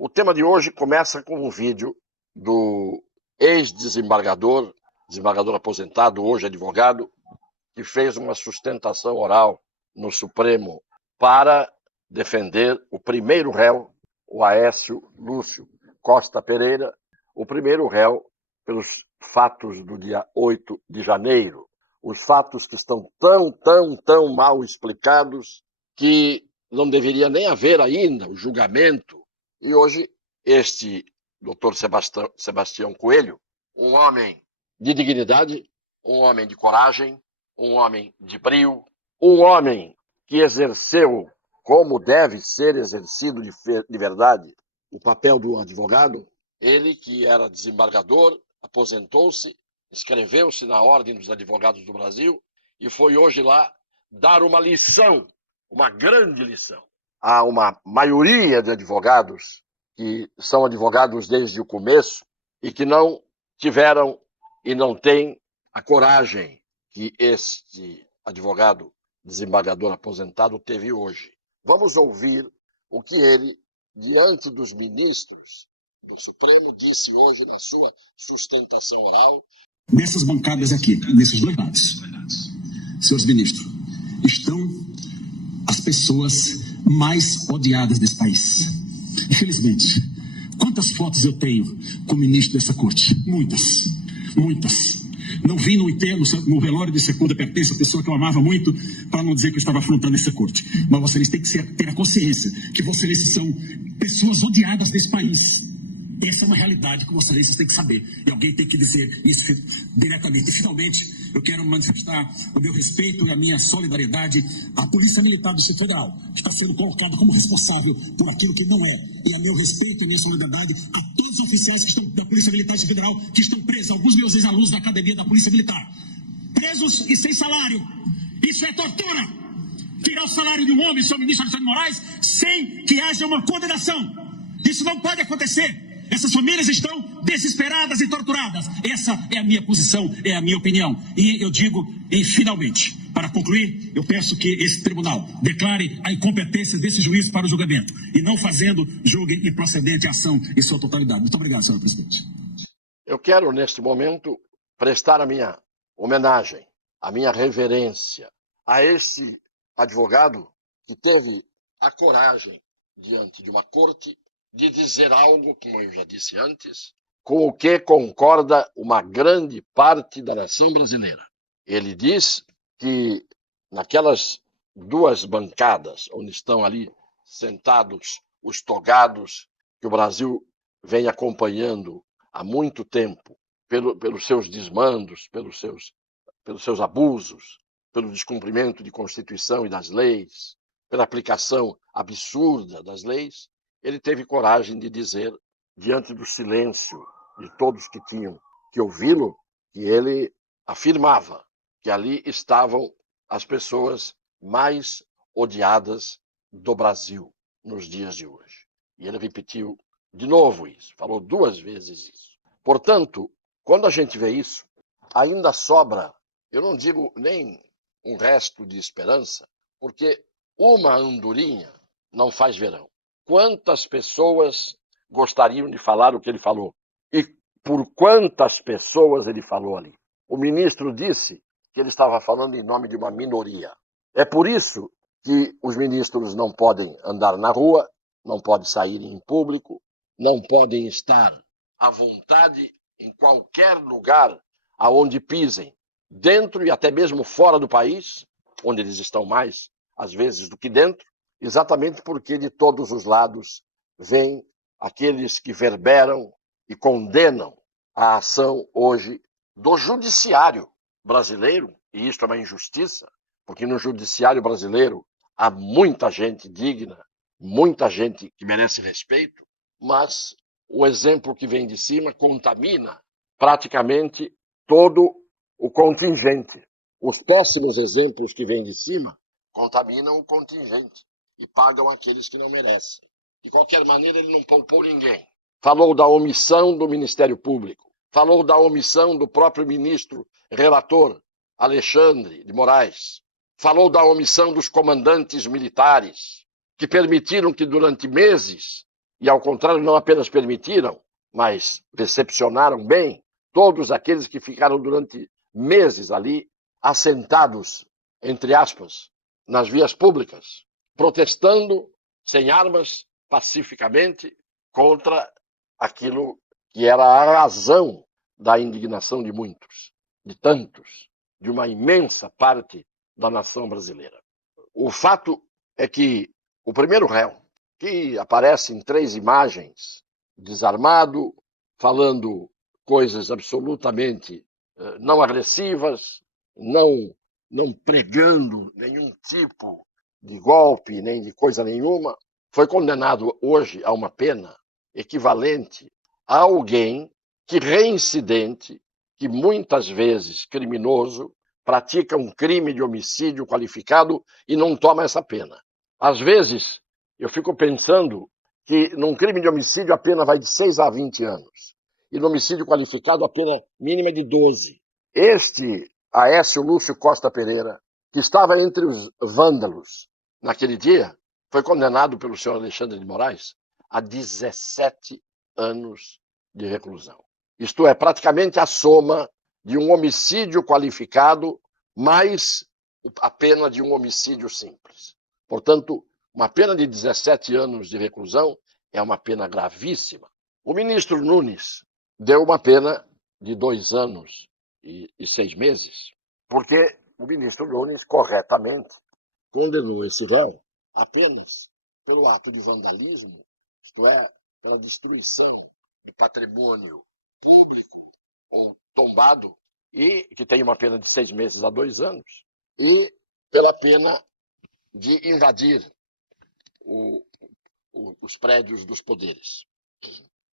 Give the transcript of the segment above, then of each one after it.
O tema de hoje começa com um vídeo do ex-desembargador, desembargador aposentado, hoje advogado, que fez uma sustentação oral no Supremo para defender o primeiro réu, o Aécio Lúcio Costa Pereira, o primeiro réu pelos fatos do dia 8 de janeiro. Os fatos que estão tão mal explicados que não deveria nem haver ainda o julgamento. E hoje, este doutor Sebastião Coelho, um homem de dignidade, um homem de coragem, um homem de brio, um homem que exerceu, como deve ser exercido de verdade, o papel do advogado. Ele, que era desembargador, aposentou-se, inscreveu-se na Ordem dos Advogados do Brasil e foi hoje lá dar uma lição, uma grande lição. Há uma maioria de advogados que são advogados desde o começo e que não tiveram e não têm a coragem que este advogado desembargador aposentado teve hoje. Vamos ouvir o que ele, diante dos ministros do Supremo, disse hoje na sua sustentação oral. Nessas bancadas aqui, nesses dois lados, senhores ministros, estão as pessoas mais odiadas desse país. Infelizmente, quantas fotos eu tenho com o ministro dessa corte? Muitas. Não vi no enterro, no velório de segunda pertença, a pessoa que eu amava muito, para não dizer que eu estava afrontando essa corte. Mas vocês têm que ter a consciência que vocês são pessoas odiadas desse país. Essa é uma realidade que vocês têm que saber. E alguém tem que dizer isso diretamente. E, finalmente, eu quero manifestar o meu respeito e a minha solidariedade à Polícia Militar do Distrito Federal, que está sendo colocada como responsável por aquilo que não é. E a meu respeito e a minha solidariedade a todos os oficiais que estão da Polícia Militar do Distrito Federal, que estão presos, alguns meus ex-alunos da Academia da Polícia Militar. Presos e sem salário. Isso é tortura. Tirar o salário de um homem, seu ministro Alexandre de Moraes, sem que haja uma condenação. Isso não pode acontecer. Essas famílias estão desesperadas e torturadas. Essa é a minha posição, é a minha opinião. E eu digo, e finalmente, para concluir, eu peço que esse tribunal declare a incompetência desse juiz para o julgamento e não fazendo, julgue improcedente a ação em sua totalidade. Muito obrigado, senhor presidente. Eu quero, neste momento, prestar a minha homenagem, a minha reverência a esse advogado que teve a coragem, diante de uma corte, de dizer algo, como eu já disse antes, com o que concorda uma grande parte da nação brasileira. Ele diz que naquelas duas bancadas, onde estão ali sentados os togados que o Brasil vem acompanhando há muito tempo, pelos seus desmandos, pelos seus abusos, pelo descumprimento de Constituição e das leis, pela aplicação absurda das leis, ele teve coragem de dizer, diante do silêncio de todos que tinham que ouvi-lo, que ele afirmava que ali estavam as pessoas mais odiadas do Brasil nos dias de hoje. E ele repetiu de novo isso, falou duas vezes isso. Portanto, quando a gente vê isso, ainda sobra, eu não digo nem um resto de esperança, porque uma andorinha não faz verão. Quantas pessoas gostariam de falar o que ele falou? E por quantas pessoas ele falou ali? O ministro disse que ele estava falando em nome de uma minoria. É por isso que os ministros não podem andar na rua, não podem sair em público, não podem estar à vontade em qualquer lugar aonde pisem, dentro e até mesmo fora do país, onde eles estão mais, às vezes, do que dentro, exatamente porque de todos os lados vêm aqueles que verberam e condenam a ação hoje do judiciário brasileiro, e isto é uma injustiça, porque no judiciário brasileiro há muita gente digna, muita gente que merece respeito, mas o exemplo que vem de cima contamina praticamente todo o contingente. Os péssimos exemplos que vêm de cima contaminam o contingente e pagam aqueles que não merecem. De qualquer maneira, ele não poupou ninguém. Falou da omissão do Ministério Público, falou da omissão do próprio ministro relator, Alexandre de Moraes, falou da omissão dos comandantes militares, que permitiram que durante meses e, ao contrário, não apenas permitiram, mas recepcionaram bem todos aqueles que ficaram durante meses ali, assentados, entre aspas, nas vias públicas, protestando sem armas, pacificamente, contra aquilo que era a razão da indignação de muitos, de tantos, de uma imensa parte da nação brasileira. O fato é que o primeiro réu, que aparece em 3 imagens, desarmado, falando coisas absolutamente não agressivas, não pregando nenhum tipo de golpe, nem de coisa nenhuma, foi condenado hoje a uma pena equivalente a alguém que, reincidente, que muitas vezes criminoso, pratica um crime de homicídio qualificado e não toma essa pena. Às vezes, eu fico pensando que num crime de homicídio a pena vai de 6 a 20 anos. E no homicídio qualificado a pena mínima é de 12. Este Aécio Lúcio Costa Pereira, que estava entre os vândalos naquele dia, foi condenado pelo senhor Alexandre de Moraes a 17 anos de reclusão. Isto é, praticamente a soma de um homicídio qualificado mais a pena de um homicídio simples. Portanto, uma pena de 17 anos de reclusão é uma pena gravíssima. O ministro Nunes deu uma pena de 2 anos e 6 meses, porque o ministro Nunes, corretamente, condenou esse réu apenas pelo ato de vandalismo, isto é, pela destruição de patrimônio tombado, e que tem uma pena de 6 meses a 2 anos, e pela pena de invadir os prédios dos poderes.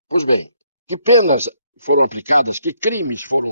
Pois bem, que penas foram aplicadas, que crimes foram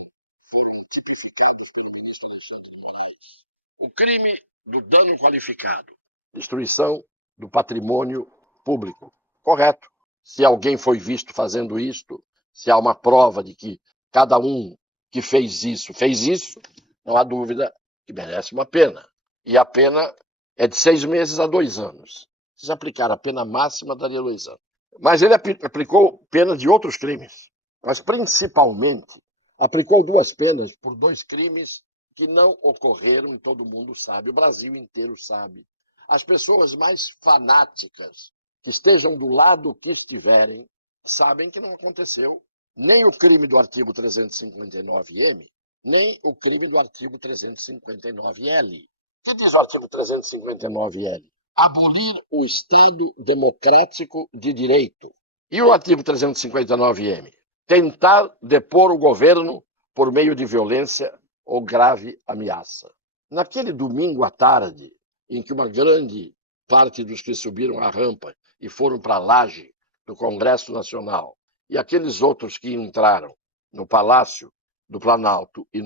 tipificados pelo ministro Alexandre de Moraes? O crime do dano qualificado, destruição do patrimônio público. Correto. Se alguém foi visto fazendo isto, se há uma prova de que cada um que fez isso, não há dúvida que merece uma pena. E a pena é de 6 meses a 2 anos. Se aplicar a pena máxima, daria 2 anos. Mas ele aplicou pena de outros crimes. Mas, principalmente, aplicou 2 penas por 2 crimes que não ocorreram, e todo mundo sabe, o Brasil inteiro sabe. As pessoas mais fanáticas, que estejam do lado que estiverem, sabem que não aconteceu nem o crime do artigo 359-M, nem o crime do artigo 359-L. O que diz o artigo 359-L? Abolir o Estado democrático de direito. E o artigo 359-M? Tentar depor o governo por meio de violência ou grave ameaça. Naquele domingo à tarde, em que uma grande parte dos que subiram a rampa e foram para a laje do Congresso Nacional, e aqueles outros que entraram no Palácio do Planalto e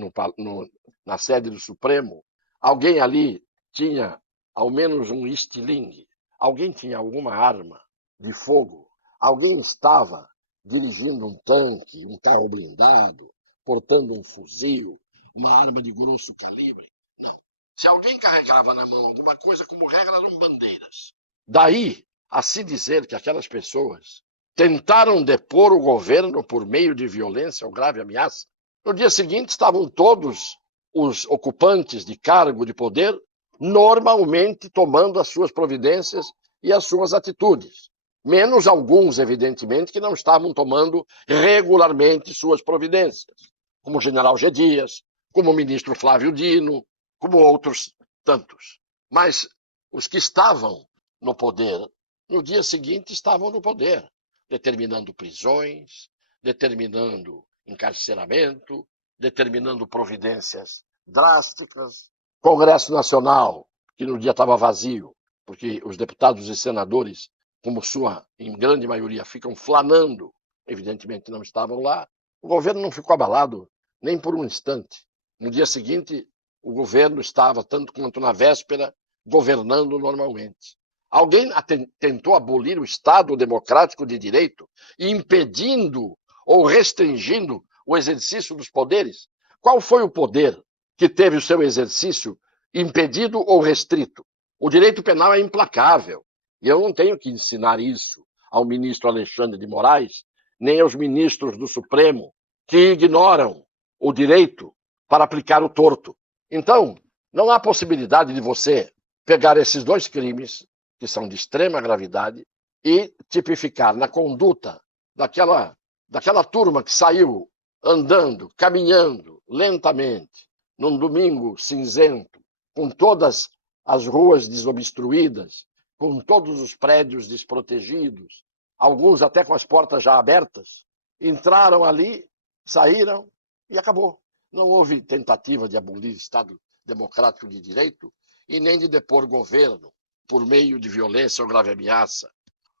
na sede do Supremo, alguém ali tinha ao menos um estilingue, alguém tinha alguma arma de fogo, alguém estava dirigindo um tanque, um carro blindado, portando um fuzil, uma arma de grosso calibre. Não. Se alguém carregava na mão alguma coisa, como regra, eram bandeiras. Daí a se dizer que aquelas pessoas tentaram depor o governo por meio de violência ou grave ameaça. No dia seguinte, estavam todos os ocupantes de cargo de poder normalmente tomando as suas providências e as suas atitudes. Menos alguns, evidentemente, que não estavam tomando regularmente suas providências, como o general G. Dias, como o ministro Flávio Dino, como outros tantos. Mas os que estavam no poder, no dia seguinte estavam no poder, determinando prisões, determinando encarceramento, determinando providências drásticas. Congresso Nacional, que no dia estava vazio, porque os deputados e senadores, como sua, em grande maioria, ficam flanando, evidentemente não estavam lá. O governo não ficou abalado nem por um instante. No dia seguinte, o governo estava, tanto quanto na véspera, governando normalmente. Alguém tentou abolir o Estado democrático de direito, impedindo ou restringindo o exercício dos poderes? Qual foi o poder que teve o seu exercício impedido ou restrito? O direito penal é implacável. E eu não tenho que ensinar isso ao ministro Alexandre de Moraes, nem aos ministros do Supremo, que ignoram o direito para aplicar o torto. Então, não há possibilidade de você pegar esses dois crimes, que são de extrema gravidade, e tipificar na conduta daquela turma que saiu andando, caminhando lentamente, num domingo cinzento, com todas as ruas desobstruídas, com todos os prédios desprotegidos, alguns até com as portas já abertas, entraram ali, saíram e acabou. Não houve tentativa de abolir o Estado Democrático de Direito e nem de depor governo por meio de violência ou grave ameaça,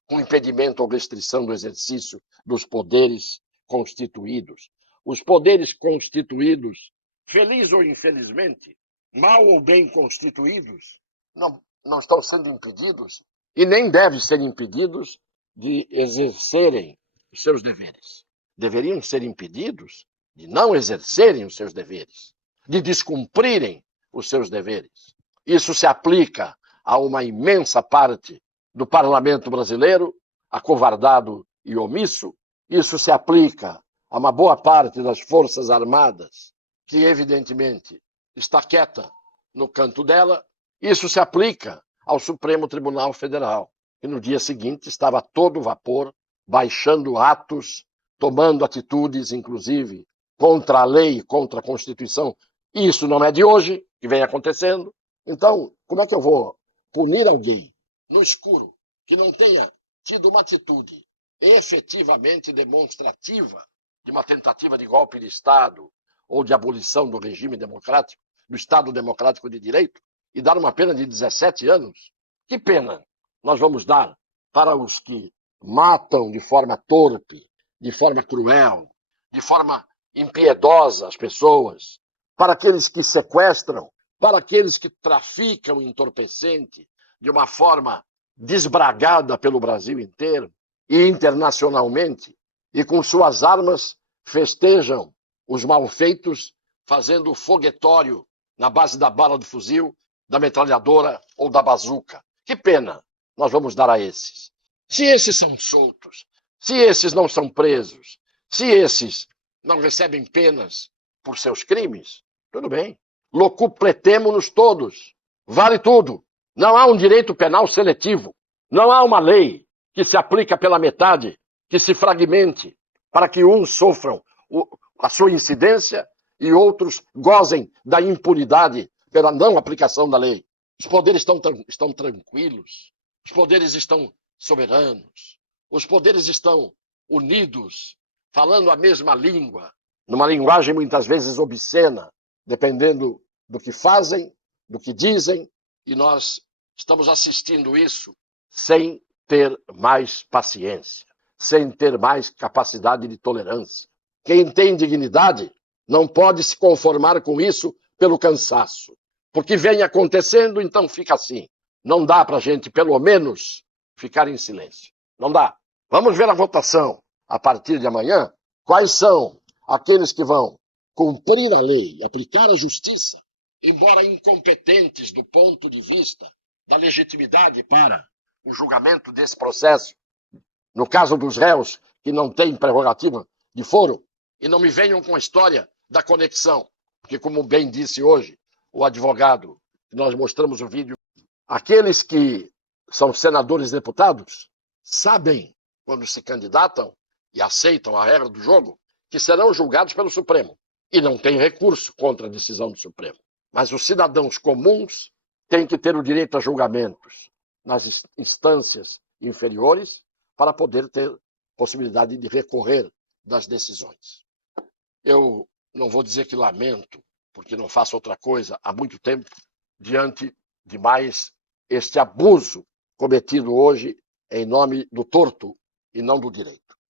com impedimento ou restrição do exercício dos poderes constituídos. Os poderes constituídos, feliz ou infelizmente, mal ou bem constituídos, não estão sendo impedidos e nem devem ser impedidos de exercerem os seus deveres. Deveriam ser impedidos de não exercerem os seus deveres, de descumprirem os seus deveres. Isso se aplica a uma imensa parte do parlamento brasileiro, acovardado e omisso. Isso se aplica a uma boa parte das Forças Armadas, que evidentemente está quieta no canto dela. Isso se aplica ao Supremo Tribunal Federal, que no dia seguinte estava a todo vapor, baixando atos, tomando atitudes, inclusive, contra a lei, contra a Constituição. Isso não é de hoje, que vem acontecendo. Então, como é que eu vou punir alguém no escuro que não tenha tido uma atitude efetivamente demonstrativa de uma tentativa de golpe de Estado ou de abolição do regime democrático, do Estado Democrático de Direito, e dar uma pena de 17 anos? Que pena nós vamos dar para os que matam de forma torpe, de forma cruel, de forma impiedosa as pessoas, para aqueles que sequestram, para aqueles que traficam entorpecente de uma forma desbragada pelo Brasil inteiro e internacionalmente, e com suas armas festejam os malfeitos, fazendo foguetório na base da bala do fuzil, da metralhadora ou da bazuca. Que pena nós vamos dar a esses. Se esses são soltos, se esses não são presos, se esses não recebem penas por seus crimes, tudo bem. Locupletemo-nos todos. Vale tudo. Não há um direito penal seletivo. Não há uma lei que se aplica pela metade, que se fragmente, para que uns sofram a sua incidência e outros gozem da impunidade pela não aplicação da lei. Os poderes estão tranquilos, os poderes estão soberanos, os poderes estão unidos, falando a mesma língua, numa linguagem muitas vezes obscena, dependendo do que fazem, do que dizem, e nós estamos assistindo isso sem ter mais paciência, sem ter mais capacidade de tolerância. Quem tem dignidade não pode se conformar com isso pelo cansaço. Porque vem acontecendo, então fica assim. Não dá para a gente, pelo menos, ficar em silêncio. Não dá. Vamos ver a votação a partir de amanhã. Quais são aqueles que vão cumprir a lei, aplicar a justiça, embora incompetentes do ponto de vista da legitimidade para o julgamento desse processo, no caso dos réus que não têm prerrogativa de foro, e não me venham com a história da conexão, porque, como bem disse hoje o advogado, que nós mostramos o vídeo, aqueles que são senadores e deputados sabem, quando se candidatam e aceitam a regra do jogo, que serão julgados pelo Supremo, e não tem recurso contra a decisão do Supremo. Mas os cidadãos comuns têm que ter o direito a julgamentos nas instâncias inferiores para poder ter possibilidade de recorrer das decisões. Eu não vou dizer que lamento, porque não faço outra coisa há muito tempo, diante de mais este abuso cometido hoje em nome do torto e não do direito.